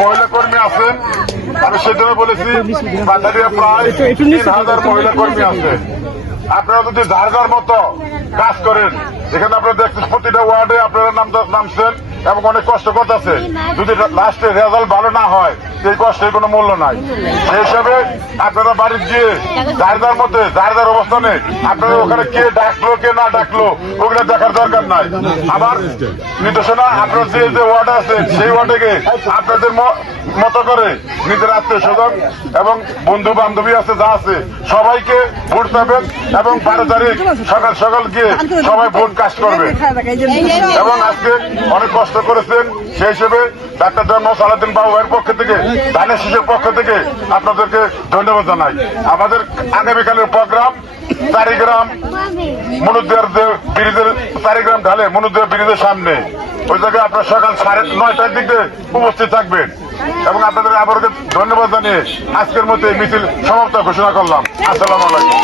মহিলা কর্মী আছেন, আমি সেজন্য বলেছি বাজারে প্রায় ৩,০০০ মহিলা কর্মী আছে। আপনারা যদি যার যার মতো কাজ করেন, এখানে আপনারা দেখছেন প্রতিটা ওয়ার্ডে আপনারা নামছেন এবং অনেক কষ্ট করতেছে। যদি লাস্টে রেজাল্ট ভালো না হয় সেই কষ্টের কোনো মূল্য নাই। সেই হিসাবে আপনারা বাড়ি গিয়ে যার যার মধ্যে যার যার অবস্থানে আপনারা ওখানে কে ডাকলো কে না ডাকলো ওগুলো দেখার দরকার নাই। আমার নির্দেশনা, আপনার যে যে ওয়ার্ড আছে সেই ওয়ার্ডে গিয়ে আপনাদের মতো করে নিজের আত্মীয় স্বজন এবং বন্ধু বান্ধবী আছে যা আছে সবাইকে ভোট দেবেন এবং 12 তারিখ সকাল সকাল গিয়ে সবাই ভোট কাস্ট করবে। এবং আজকে অনেক কষ্ট করেছেন, সেই হিসেবে ডাক্তার জন্ম সালাউদ্দিন বাবু ভাইয়ের পক্ষ থেকে, ধানের শীষের পক্ষ থেকে আপনাদেরকে ধন্যবাদ জানাই। আমাদের আগামীকালের প্রোগ্রাম চারিগ্রাম মনুদ্দিয়ার ব্রিজের চারিগ্রাম ঢালে মনুদ্দিয়ার ব্রিজের সামনে, ওই জায়গায় আপনার সকাল 9:30টার দিকে উপস্থিত থাকবেন। এবং আপনাদের আবারও ধন্যবাদ জানিয়ে আজকের মধ্যে মিছিল সমাপ্ত ঘোষণা করলাম। আসসালামু আলাইকুম।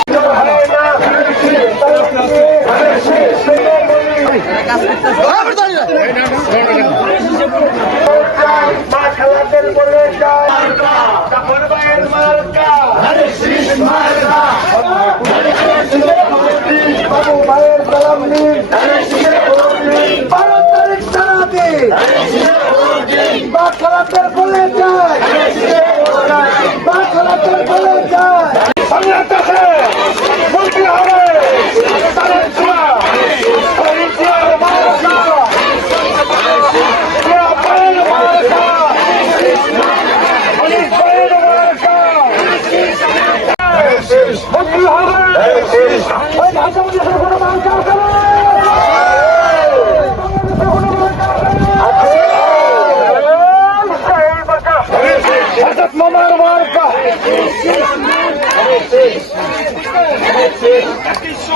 মামার মার্কা